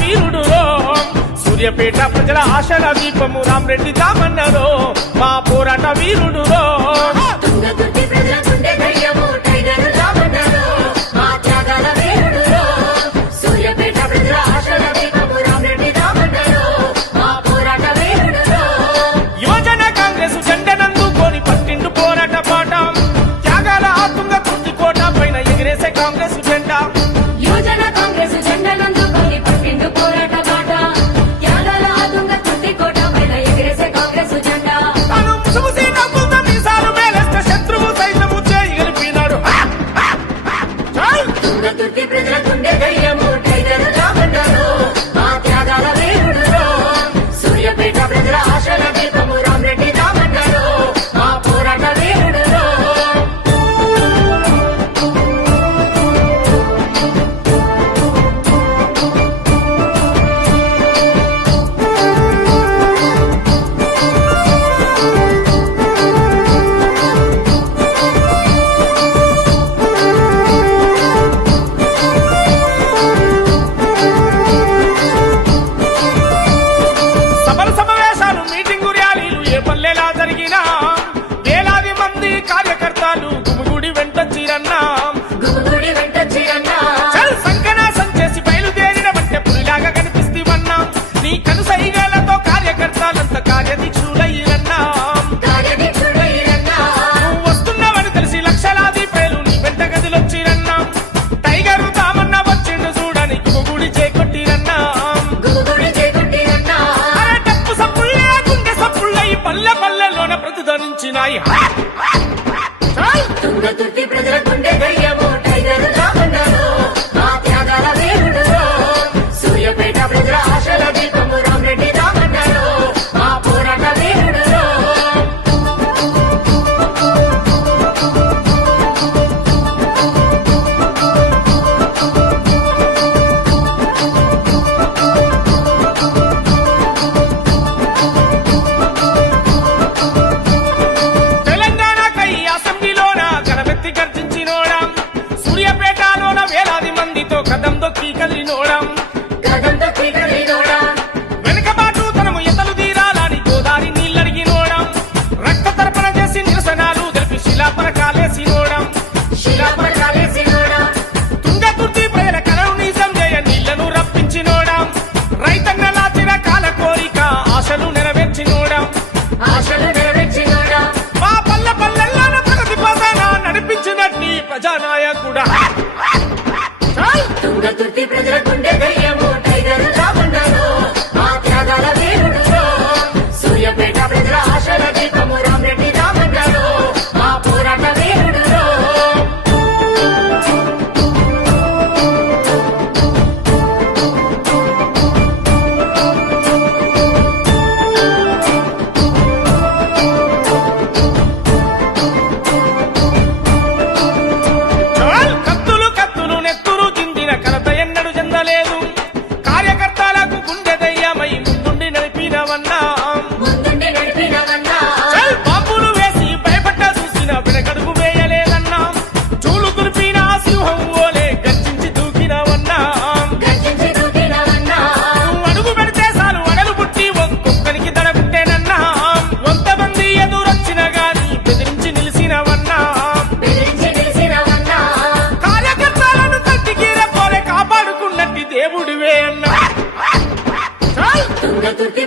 వీరుడు సూర్యాపేట ప్రజల ఆశల దీపము రామరెడ్డి దామన్నరో మా పోరాట వీరుడు యువజన కాంగ్రెస్ జెండనందుకొని పట్టిండు పోరాట పాట త్యాగాల ఆత్మంగా తుర్తికోట పైన ఎగిరేసే కాంగ్రెస్ జెండా యువజన కాంగ్రెస్ జెండనందుకొని పట్టిండు పోరాట పాట త్యాగాల ఆత్మంగా తుర్తికోట పైన ఎగిరేసే కాంగ్రెస్ జెండా తను ముసుగుసి నవ్వుగా మీసాలు మేలేస్తే శత్రువు సైతము చేయి గెలిపినాడు తుంగతుర్తి ప్రజల గుండె ధైర్యము టైగర్ రామన్నారు మా త్యాగాల వీరుడు సూర్యాపేట ప్రజల ఆశల దీపము రామరెడ్డి రామన్నారు మా పోరాట వీరుడు సభల సమావేశాలు మీటింగు ర్యాలీలు ఏ పల్లెలా జరిగినా వేలాది మంది కార్యకర్తలు గుమిగుడి వెంటొచ్చిరన్నా గుమిగూడి వెంటొచ్చిరన్నా చల్ సంకనాసం చేసి బయలుదేరిన వంటే పులిలాగా కనిపిస్తీవన్నా నీ కనుసైగలతో కార్యకర్తలంతా కార్యదీక్షులయ్యిరన్నా కార్యదీక్షుడైరన్నా నువ్వు వస్తున్నావని తెలిసి లక్షలాది పేలు నీ వెంట గదిలొచ్చిరన్నా టైగరు దామన్న వచ్చిండు చూడని గుమిగుడి చేకొట్టిరన్నా గుమిగూడి చేకొట్టిరన్నా అరే డప్పు సప్పుళ్ళే గుండె సప్పుళ్ళై పల్లె పల్లెలోన ప్రతిధ్వనించినాయి తుంగతుర్తి ప్రజల గుండె ధైర్యము టైగర్ రామన్నారు మా త్యాగాల వీరుడు సూర్యాపేట ప్రజల ఆశల దీపము రామరెడ్డి రామన్నారు మా పోరాట వీరుడు తెలంగాణకై అసెంబ్లీలోన గణమెత్తి గర్జించినోడం సూర్యాపేటలోన వేలాది మందితో కదం దొక్కి కదిలినోడం గదంతో పీకలినోడా వెనుకబాటు తనము ఎతలు తీరాలని గోదారి నీళ్ళడిగినోడం రక్త తర్పణ చేసి నిరసనాలు తెలిపి శిలాపరకాలేసినోడం శిలాపరకాలేసినోడా తుంగతుర్తి ప్రజల కలను నిజం చేయ నీళ్లను రప్పించినోడం రైతన్నల చిరకాల కోరిక ఆశలు నెరవేర్చినోడం ఆశలు నెరవేర్చినోడా మా పల్లె పల్లెల్లోన ప్రగతి పదాన నడిపించినట్టి ప్రజానాయకుడా తుంగతుర్తి ప్రజల గుండె ధైర్యము టైగర్ రామన్నారు మా త్యాగాల వీరుడు సూర్యాపేట ప్రజల ఆశల దీపము రామరెడ్డి రామన్నారు మా పోరాట వీరుడు కత్తులు కత్తులు నెత్తురు చిందిన కలత ఎన్నడు చెందలేదు కార్యకర్తలకు గుండె దయ్యమై ముందుండి నడిపినవన్నా ముందుండి నడిపినవన్నా చల్ బాంబులు వేసి భయపడ్డ చూసిన వెనకడుగు వేయలేదన్నా చూలు తురిపిన సింహం ఓలే గర్జించి దూకినవన్నా గర్జించి దూకినవన్నా నువ్వు అడుగు పెడితే చాలు అడలు పుట్టి ఒక్కొక్కనికి దడబుట్టేనన్నా కొంతమంది ఎదురొచ్చిన గాని బెదిరించి నిలిచినవన్నా బెదిరించి నిలిచినవన్నా కార్యకర్తలను కట్టికి రెప్పోలే కాపాడుకున్నట్టి దేవుడివే అన్నా తుంగతుర్తి